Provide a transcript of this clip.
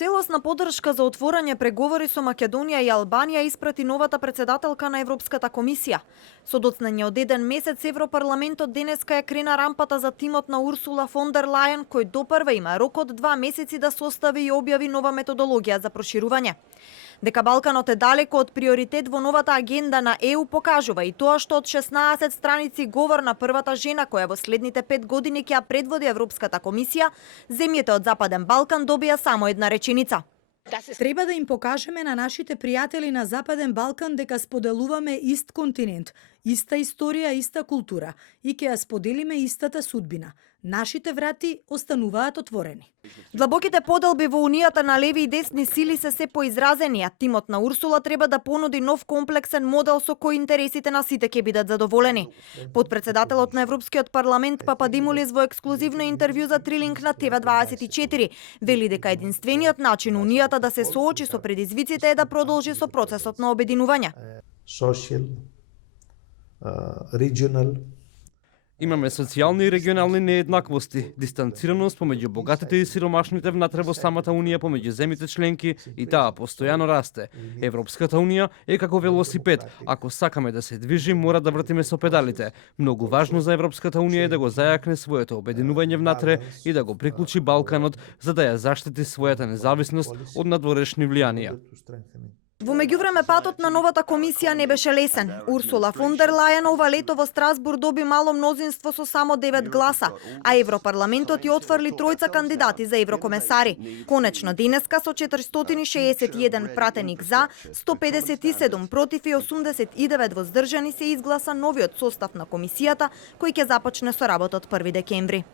Целосна поддршка за отворање преговори со Македонија и Албанија испрати новата председателка на Европската комисија. Со доцнење од 1 месец Европарламентот денеска ја крена рампата за тимот на Урсула фон дер Лајен, кој допрва има рок од 2 месеци да состави и објави нова методологија за проширување. Дека Балканот е далеко од приоритет во новата агенда на ЕУ покажува и тоа што од 16 страници говор на првата жена која во следните 5 години ќе ја предводи Европската комисија, земјите од Западен Балкан добија само една реченица. Треба да им покажеме на нашите пријатели на Западен Балкан дека споделуваме ист континент, иста историја, иста култура и ќе ја споделиме истата судбина. Нашите врати остануваат отворени. Длабоките поделби во унијата на леви и десни сили се поизразени, а тимот на Урсула треба да понуди нов комплексен модел со кој интересите на сите ќе бидат задоволени. Подпредседателот на Европскиот парламент Пападимулис во ексклузивно интервју за Трилинг на ТВ24 вели дека единствениот начин унијата да се соочи со предизвиците е да продолжи со процесот на обединување. Social, regional. Имаме социјални и регионални нееднаквости, дистанцираност помеѓу богатите и сиромашните внатре во самата Унија помеѓу земите членки и таа постојано расте. Европската Унија е како велосипед. Ако сакаме да се движи, мора да вртиме со педалите. Многу важно за Европската Унија е да го зајакне своето обединување внатре и да го приклучи Балканот за да ја заштити својата независност од надворешни влијанија. Во меѓувреме патот на новата комисија не беше лесен. Урсула фон дер Лајен ова лето во Страсбург доби мало мнозинство со само 9 гласа, а Европарламентот ја отфрли тројца кандидати за еврокомесари. Конечно денеска со 461 пратеник за, 157 против и 89 воздржани се изгласа новиот состав на комисијата кој ќе започне со работа од 1 декември.